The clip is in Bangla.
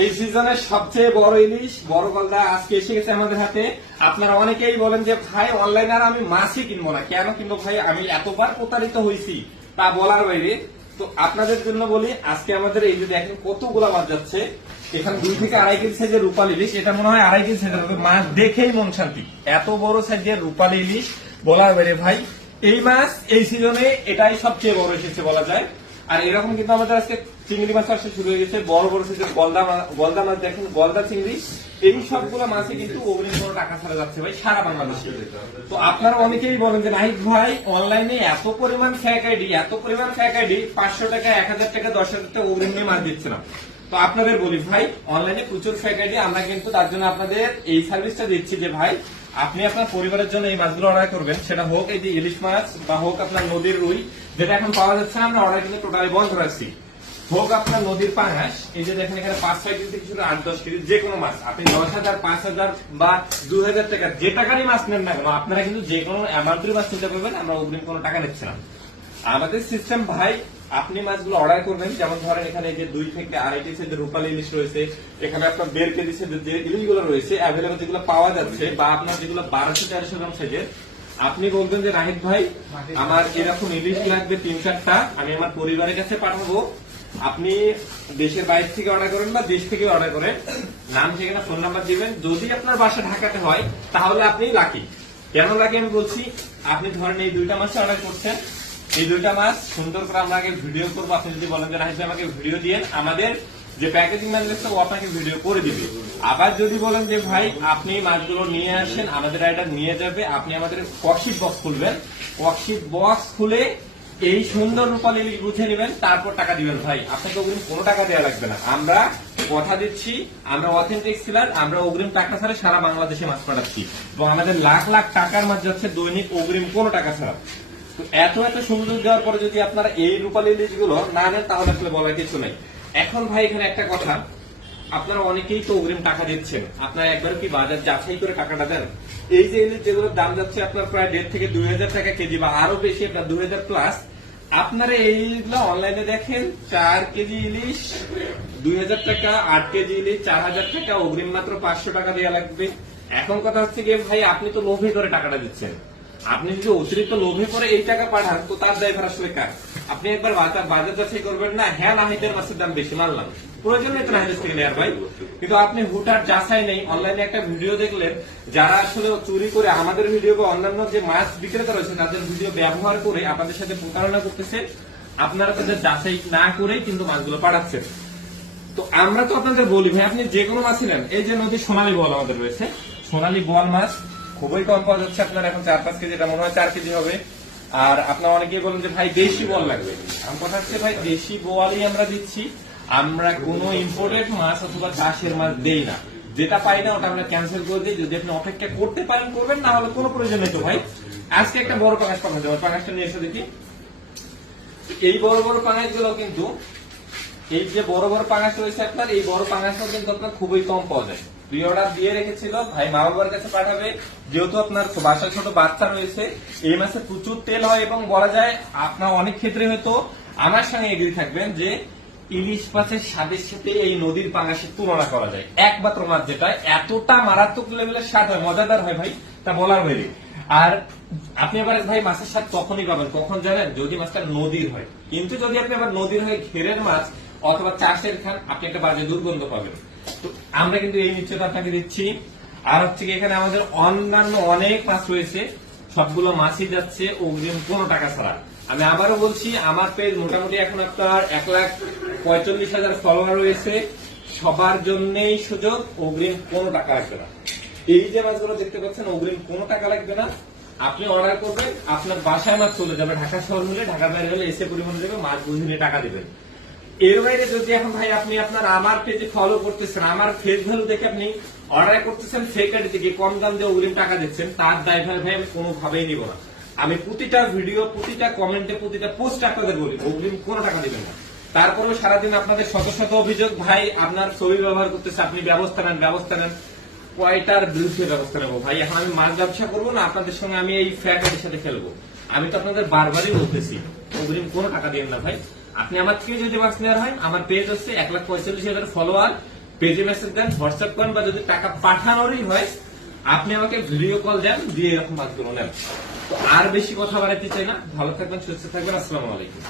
এই সিজনের সবচেয়ে বড় ইলিশ বড় গলদা আজকে এসে গেছে আমাদের হাতে। আপনারা অনেকেই বলেন যে ভাই অনলাইনে আর আমি মাছই কিনবো না, কেন কিনবো ভাই, আমি এতবার প্রতারিত হয়েছি তা বলার বাইরে। তো আপনাদের জন্য বলি, আজকে আমাদের এই যে দেখেন কতগুলা মাছ যাচ্ছে, এখানে 2 থেকে 2.5 কেজি সাইজের রূপালী ইলিশ, এটা মনে হয় 2.5 কেজি সাইজের হবে। মাছ দেখেই মন শান্তি, এত বড় সাইজের রূপালী ইলিশ বলার বাইরে ভাই। এই মাছ এই সিজনে এটাই সবচেয়ে বড় এসেছে বলা যায়। আর এরকম কিন্তু আমাদের আজকে চিংড়ি মাছ আসতে শুরু হয়ে গেছে, বড় বড় সাইজের গলদা মাছ দেখেন, গলদা চিংড়ি, এই সবগুলো মাছে কিন্তু অগ্রিম কোনো টাকা ছাড়া যাচ্ছে ভাই সারা বাংলাদেশে। তো আপনারা অনেকেই বলেন যে নাহিদ ভাই অনলাইনে এত পরিমাণ ফেক আইডি 500 টাকা 1000 টাকা 10,000 টাকা অগ্রিম নিয়ে মাছ দিচ্ছে না। তো আপনাদের বলি ভাই, অনলাইনে প্রচুর ফেক আইডি, আমরা কিন্তু তার জন্য আপনাদের এই সার্ভিসটা দিচ্ছি যে ভাই আপনি আপনার পরিবারের জন্য এই মাছগুলো অর্ডার করবেন, সেটা হোক এই যে ইলিশ মাছ বা হোক আপনার নদীর রুই, যেটা এখন পাওয়া যাচ্ছে না, আমরা অর্ডার কিন্তু টোটালি বন্ধ রাখছি, হোক আপনার নদীর পাঙাশ, এই যে দেখেন এখানে 5-6 কেজি থেকে শুরু 8-10 কেজি যে কোনো মাছ, আপনি 10,000 5,000 বা 2,000 টাকা যে টাকারই মাছ নেন না কেন, আপনারা কিন্তু যে কোনো অ্যামাউন্টের মাছ নিতে পারবেন, আমরা অগ্রিম কোনো টাকা নিচ্ছি না। আমাদের সিস্টেম ভাই, আপনি মাছগুলো অর্ডার করবেন, যেমন ধরেন এখানে যে 2 থেকে 2.5 কেজি সাইজের রূপালী ইলিশ রয়েছে, এখানে আপনার 1.5 কেজি সাইজের যে ইলিশগুলো রয়েছে অ্যাভেলেবল, যেগুলো পাওয়া যাচ্ছে, বা আপনার যেগুলো 1200-400 গ্রাম সাইজের, আপনি বলবেন যে নাহিদ ভাই আমার এরকম ইলিশ লাগবে 3-4টা, আমি আমার পরিবারের কাছে পাঠাবো। আপনি দেশের বাইরে থেকে অর্ডার করেন বা দেশ থেকে অর্ডার করেন, নাম ঠিকানা ফোন নাম্বার দিবেন। যদি আপনার বাসা ঢাকাতে হয় তাহলে আপনি লাকি। কেন লাকি আমি বলছি, আপনি ধরেন এই 2টা মাছ অর্ডার করছেন, এই 2টা মাছ সুন্দর করে আমরা আগে ভিডিও করবো। আপনি যদি বলেন যে নাহিদ ভাই আমাকে ভিডিও দিয়েন, আমাদের যে প্যাকেজিং ম্যানেজার ও আপনাকে ভিডিও করে দিবে। আবার যদি বলেন যে ভাই আপনি মাছগুলো নিয়ে আসেন, আমাদের রাইডার নিয়ে যাবে, আপনি আমাদের ওয়ার্কশিট বক্স খুলবেন, ওয়ার্কশিট বক্স খুলে এই সুন্দর রূপালী ইলিশ বুঝে নেবেন, তারপর টাকা দিবেন ভাই। আপনাকে অগ্রিম কোনো টাকা দেওয়া লাগবে না, আমরা কথা দিচ্ছি, আমরা অথেন্টিক সেলার, আমরা অগ্রিম টাকা ছাড়া সারা বাংলাদেশে মাছ পাঠাচ্ছি, এবং আমাদের লাখ লাখ টাকার মাছ যাচ্ছে দৈনিক অগ্রিম কোনো টাকা ছাড়া। তো এত এত সুযোগ দেওয়ার পরে যদি আপনারা এই রূপালী ইলিশ গুলো না নেন, তাহলে আসলে বলার কিছু নেই। এখন ভাই এখানে একটা কথা, আপনারা অনেকেই তো অগ্রিম টাকা দিচ্ছেন, আপনারা একবার কি বাজার যাচাই করে টাকাটা দেন? এই যে ইলিশ যেগুলোর দাম যাচ্ছে আপনার প্রায় 1,500 থেকে 2,000 টাকা কেজি, বা আরো বেশি, আপনার 2,000 প্লাস, আপনারা এইগুলো অনলাইনে দেখেন 4 কেজি ইলিশ 2,000 টাকা, 8 কেজি ইলিশ 4,000 টাকা, অগ্রিম মাত্র 500 টাকা দেওয়া লাগবে। এখন কথা হচ্ছে কি ভাই, আপনি তো লোভে করে টাকাটা দিচ্ছেন, আপনি যদি অতিরিক্ত লোভে করে এই টাকা পাঠান, তো তার দায়ভার আসলে কার? আপনি একবার বাজার যাচাই করবেন না, হ্যাঁ নাহিদের মাছের দাম বেশি, মানলাম, প্রয়োজন নেই তো নাহিদের থেকে নেয়ার ভাই, কিন্তু আপনি হুটার যাচাই নেই, অনলাইনে একটা ভিডিও দেখলেন, যারা আসলে চুরি করে আমাদের ভিডিও বা অন্যান্য যে মাছ বিক্রেতা রয়েছে তাদের ভিডিও ব্যবহার করে আপনাদের সাথে প্রতারণা করতেছে, আপনারা তাদের যাচাই না করেই কিন্তু মাছগুলো পাঠাচ্ছেন। তো আমরা তো আপনাদের বলি ভাই, আপনি যে কোনো মাছই নেন, এই যে নদীর সোনালী বোয়াল আমাদের রয়েছে, সোনালী বোয়াল মাছ খুবই কম পাওয়া যাচ্ছে, আপনার এখন 4-5 কেজি, এটা মনে হয় 4 কেজি হবে। আর আপনারা অনেকেই বলেন যে ভাই দেশি বোয়াল লাগবে, আমার কথা হচ্ছে ভাই দেশি বোয়ালই আমরা দিচ্ছি, আমরা কোনো ইম্পোর্টেড মাছ অথবা চাষের মাছ দেই না, যেটা পাই না ওটা আমরা ক্যান্সেল করে দিই। যদি আপনি অপেক্ষা করতে পারেন করবেন, না হলে কোনো প্রয়োজন নেই। তো ভাই আজকে একটা বড় পাঙাশ পাঠানো যাবে, পাঙাশটা নিয়ে এসে দেখি। এই বড় বড় পাঙাশ গুলো কিন্তু, এই যে বড় বড় পাঙাশ রয়েছে আপনার, এই বড় পাঙাশটা কিন্তু আপনার খুবই কম পাওয়া যায়। দুই অর্ডার দিয়ে রেখেছিল ভাই, মা বাবার কাছে পাঠাবে, যেহেতু আপনার বাসায় ছোট বাচ্চা রয়েছে, এই মাসে প্রচুর তেল হয়, এবং বলা যায় আপনার অনেক ক্ষেত্রে হয়তো আমার সঙ্গে এগ্রি থাকবেন যে ইলিশ মাছের স্বাদের সাথে এই নদীর পাঙাশের তুলনা করা যায়। একমাত্র মাছ যেটা এতটা মারাত্মক লেভেলের স্বাদ হয়, মজাদার হয় ভাই, তা বলার বাইরে। আর আপনি আবার ভাই মাছের স্বাদ তখনই পাবেন, কখন জানেন? যদি মাছটা নদীর হয়। কিন্তু যদি আপনি আবার নদীর হয় ঘেরের মাছ অথবা চাষের খান, আপনি একটা বাজে দুর্গন্ধ পাবেন। তো আমরা কিন্তু এই নিশ্চয়তা আপনাকে দিচ্ছি। আর হচ্ছে কি, এখানে আমাদের অন্যান্য অনেক মাছ রয়েছে, সবগুলো মাছই যাচ্ছে অগ্রিম কোনো টাকা ছাড়া। আমি আবারও বলছি, আমার পেজ মোটামুটি এখন আপনার 1,45,000 ফলোয়ার রয়েছে, সবার জন্যই সুযোগ, অগ্রিম কোনো টাকা লাগবে না। এই যে মাছগুলো দেখতে পাচ্ছেন, অগ্রিম কোনো টাকা লাগবে না, আপনি অর্ডার করবেন, আপনার বাসায় মাছ চলে যাবে, ঢাকা শহর মিলে, ঢাকার বাইরে হলে এসে পরিমাণ দেবে, মাছ বুঝে নিয়ে টাকা দেবেন। এর বাইরে যদি এখন ভাই আপনি আপনার আমার পেজে ফলো করতেছেন, আমার ফেস ভ্যালু দেখে আপনি অর্ডার করতেছেন, ফেক আইডি থেকে কম দাম দিয়ে অগ্রিম টাকা দিচ্ছেন, তার দায়ভার ভাই আমি কোনোভাবেই নিব না। আমি প্রতিটা ভিডিও, প্রতিটা কমেন্টে, প্রতিটা পোস্ট আপনাদের বলি অগ্রিম কোনো টাকা দিবেন না। তারপরেও সারাদিন আপনাদের শত শত অভিযোগ, ভাই আপনার ছবি ব্যবহার করতেছে, আপনি ব্যবস্থা নেন, কয়টার বিরুদ্ধে ব্যবস্থা নেবো ভাই? এখন আমি মাছ ব্যবসা করবো না, আপনাদের সঙ্গে আমি এই ফ্যাক আইডির সাথে খেলবো? আমি তো আপনাদের বারবারই বলতেছি অগ্রিম কোনো টাকা দিবেন না ভাই। আপনি আমার থেকে যদি মাছ নেওয়ার হয়, আমার পেজ হচ্ছে 1,45,000 ফলোয়ার, পেজে মেসেজ দেন, হোয়াটসঅ্যাপ করেন, বা যদি টাকা পাঠানোরই হয় আপনি আমাকে ভিডিও কল দেন, দিয়ে এরকম মাছগুলো নেন। তো আর বেশি কথা বাড়াইতে চাই না, ভালো থাকবেন, সুস্থ থাকবেন, আসসালামু আলাইকুম।